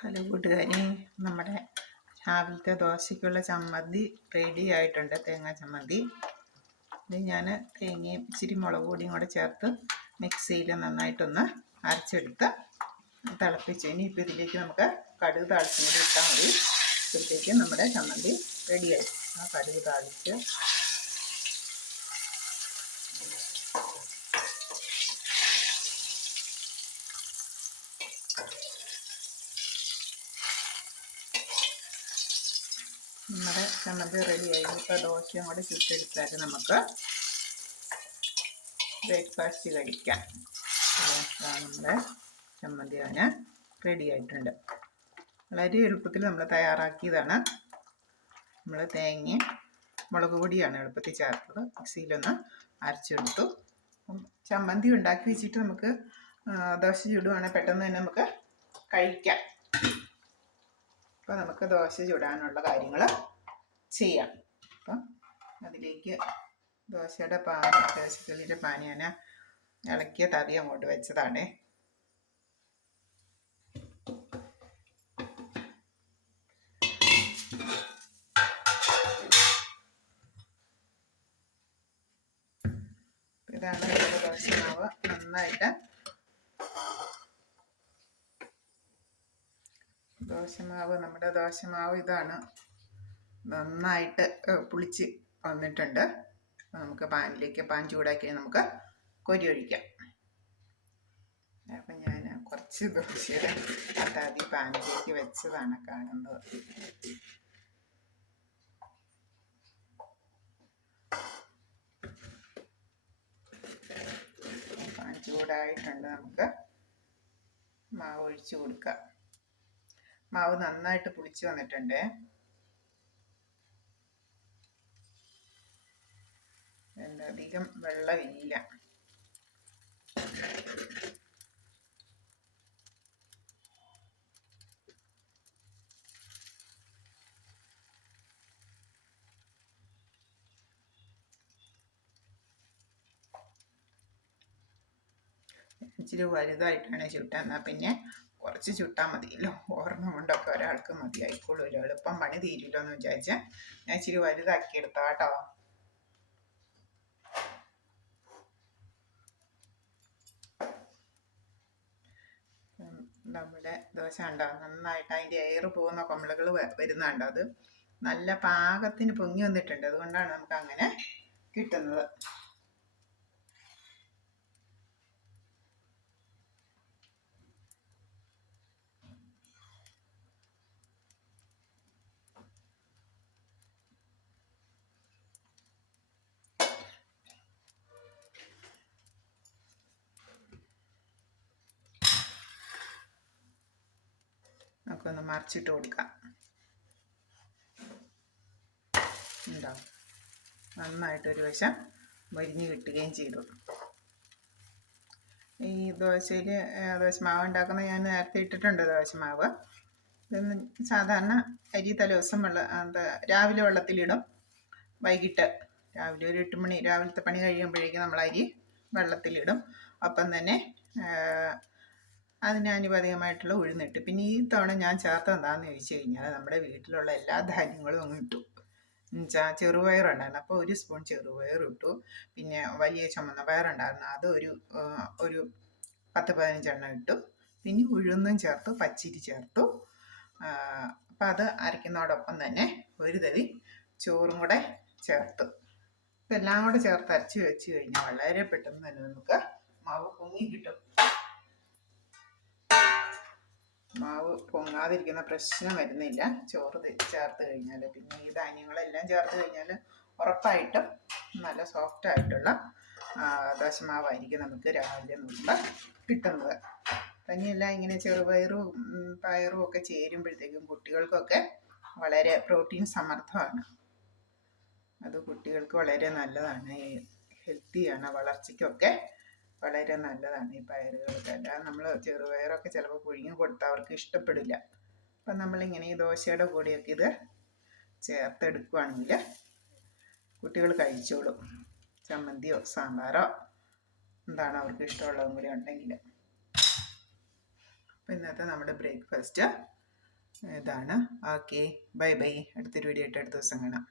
Hello കൂട്ടുകാരെ, നമ്മുടെ രാവിലത്തെ ദോശയ്ക്കുള്ള ചമ്മന്തി റെഡി ആയിട്ടുണ്ട്. തേങ്ങാ ചമ്മന്തി. ഇത് ഞാൻ തേങ്ങയും ഇച്ചിരി മുളക് പൊടിയും കൂടെ ചേർത്ത് മിക്സിയിൽ നന്നായിട്ടൊന്ന് അരച്ചെടുത്ത് തിളപ്പിച്ചു. ഇനിയിപ്പോൾ ഇതിലേക്ക് നമുക്ക് കടുക് താളിച്ചും കൂടി ഇട്ടാൽ മതി. ഇപ്പോഴത്തേക്ക് നമ്മുടെ ചമ്മന്തി റെഡിയായി. ആ കടുക് താളിച്ച് നമ്മുടെ ചമ്മന്തി റെഡിയായി. ഇപ്പോൾ ദോശയും കൂടെ ചുട്ടെടുത്താൽ നമുക്ക് ബ്രേക്ക്ഫാസ്റ്റ് കഴിക്കാം. നമ്മുടെ ചമ്മന്തി അതിന് റെഡി ആയിട്ടുണ്ട്. വളരെ എളുപ്പത്തിൽ നമ്മൾ തയ്യാറാക്കിയതാണ്. നമ്മൾ തേങ്ങയും മുളക് പൊടിയാണ് എളുപ്പത്തിൽ ചേർത്തത്. മിക്സിയിലൊന്ന് അരച്ചെടുത്തു. ചമ്മന്തി ഉണ്ടാക്കി വെച്ചിട്ട് നമുക്ക് ദോശ ചുടുവാണെങ്കിൽ പെട്ടെന്ന് തന്നെ നമുക്ക് കഴിക്കാം. അപ്പോൾ നമുക്ക് ദോശ ചുടാനുള്ള കാര്യങ്ങൾ ചെയ്യാം. അപ്പം അതിലേക്ക് ദോശയുടെ ദോശക്കല്ലിൻ്റെ പാനി ഞാൻ ഇളക്കിയ തവി അങ്ങോട്ട് വെച്ചതാണ്. ഇതാണ് നമ്മുടെ ദോശമാവ്. നന്നായിട്ട് നമ്മുടെ ദോശമാവ് ഇതാണ്. നന്നായിട്ട് പുളിച്ച് വന്നിട്ടുണ്ട്. നമുക്ക് പാൻ ചൂടാക്കി നമുക്ക് കോരി ഒഴിക്കാം. അപ്പം ഞാൻ കുറച്ച് ദോശയുടെ തവി പാനിലേക്ക് വെച്ചതാണ് കാണുന്നത്. പാൻ ചൂടായിട്ടുണ്ട്. നമുക്ക് മാവ് ഒഴിച്ചു കൊടുക്കാം. മാവ് നന്നായിട്ട് പുളിച്ച് വന്നിട്ടുണ്ട്. അധികം വെള്ളമില്ല. ഇച്ചിരി വലുതായിട്ടാണ് ചുട്ടാൽ. എന്നാൽ പിന്നെ കുറച്ച് ചുട്ടാൽ മതിയല്ലോ. ഓർമ്മ കൊണ്ടൊക്കെ ഒരാൾക്ക് മതിയായിക്കോളൂല്ലോ. എളുപ്പം പണി തീരുമല്ലോ എന്ന് വിചാരിച്ചാൽ ഞാൻ ഇച്ചിരി വലുതാക്കി എടുത്താ കേട്ടോ. നമ്മുടെ ദോശ ഉണ്ടാവും. നന്നായിട്ട് അതിൻ്റെ എയർ പോകുന്ന കൊമ്പളകൾ വരുന്നുണ്ടോ. അത് നല്ല പാകത്തിന് പൊങ്ങി വന്നിട്ടുണ്ട്. അതുകൊണ്ടാണ് നമുക്ക് അങ്ങനെ കിട്ടുന്നത്. നമുക്കൊന്ന് മറിച്ചിട്ട് കൊടുക്കാം. ഉണ്ടാവും. നന്നായിട്ടൊരു വശം മൊരിഞ്ഞ് കിട്ടുകയും ചെയ്തു. ഈ ദോശയിൽ ദോശമാവ് ഉണ്ടാക്കുന്ന ഞാൻ നേരത്തെ ഇട്ടിട്ടുണ്ട് ദോശമാവ്. ഇതൊന്ന് സാധാരണ അരി തലേദിവസം രാവിലെ വെള്ളത്തിലിടും. വൈകിട്ട് രാവിലെ ഒരു 8 മണി രാവിലത്തെ പണി കഴിയുമ്പോഴേക്കും നമ്മൾ അരി വെള്ളത്തിലിടും. അപ്പം തന്നെ അതിന് അനുപാതികമായിട്ടുള്ള ഉഴുന്നിട്ട്. പിന്നെ ഈ തവണ ഞാൻ ചേർത്ത് എന്താണെന്ന് ചോദിച്ചു കഴിഞ്ഞാൽ നമ്മുടെ വീട്ടിലുള്ള എല്ലാ ധാന്യങ്ങളും അങ്ങ് ഇട്ടു. ചെറുപയറുണ്ടായിരുന്നു. അപ്പോൾ 1 സ്പൂൺ ചെറുപയർ ഇട്ടു. പിന്നെ വലിയ ചുമന്ന പയറുണ്ടായിരുന്നു. അത് ഒരു 10-15 എണ്ണം ഇട്ടു. പിന്നെ ഉഴുന്നും ചേർത്തു, പച്ചരി ചേർത്തു. അപ്പം അത് അരയ്ക്കുന്നതോടൊപ്പം തന്നെ ഒരു തവി ചോറും കൂടെ ചേർത്തു. ഇതെല്ലാം കൂടെ ചേർത്ത് അരച്ച് വെച്ച് കഴിഞ്ഞാൽ വളരെ പെട്ടെന്ന് തന്നെ നമുക്ക് മാവ് പൊങ്ങി കിട്ടും. മാവ് പൊങ്ങാതിരിക്കുന്ന പ്രശ്നം വരുന്നില്ല ചോറ് ചേർത്ത് കഴിഞ്ഞാൽ. പിന്നെ ഈ ധാന്യങ്ങളെല്ലാം ചേർത്ത് കഴിഞ്ഞാൽ ഉറപ്പായിട്ടും നല്ല സോഫ്റ്റ് ആയിട്ടുള്ള ദോശമാവായിരിക്കും നമുക്ക് രാവിലെ നോക്കുമ്പോൾ കിട്ടുന്നത്. തന്നെയല്ല, ഇങ്ങനെ ചെറുപയറും പയറും ഒക്കെ ചേരുമ്പോഴത്തേക്കും കുട്ടികൾക്കൊക്കെ വളരെ പ്രോട്ടീൻ സമൃദ്ധമാണ്. അത് കുട്ടികൾക്ക് വളരെ നല്ലതാണ്. ഹെൽത്തിയാണ്. വളർച്ചയ്ക്കൊക്കെ വളരെ നല്ലതാണ് ഈ പയറുകളൊക്കെ. അല്ലാതെ നമ്മൾ ചെറുപയറൊക്കെ ചിലപ്പോൾ പുഴുങ്ങി കൊടുത്താൽ അവർക്ക് ഇഷ്ടപ്പെടില്ല. അപ്പം നമ്മളിങ്ങനെ ഈ ദോശയുടെ കൂടെയൊക്കെ ഇത് ചേർത്തെടുക്കുകയാണെങ്കിൽ കുട്ടികൾ കഴിച്ചോളും. ചമ്മന്തിയോ സാമ്പാറോ എന്താണ് അവർക്ക് ഇഷ്ടമുള്ളതും കൂടി ഉണ്ടെങ്കിൽ. അപ്പം ഇന്നത്തെ നമ്മുടെ ബ്രേക്ക്ഫാസ്റ്റ് ഇതാണ്. Okay, bye bye. അടുത്തൊരു വീഡിയോ ആയിട്ട് അടുത്ത ദിവസം കാണാം.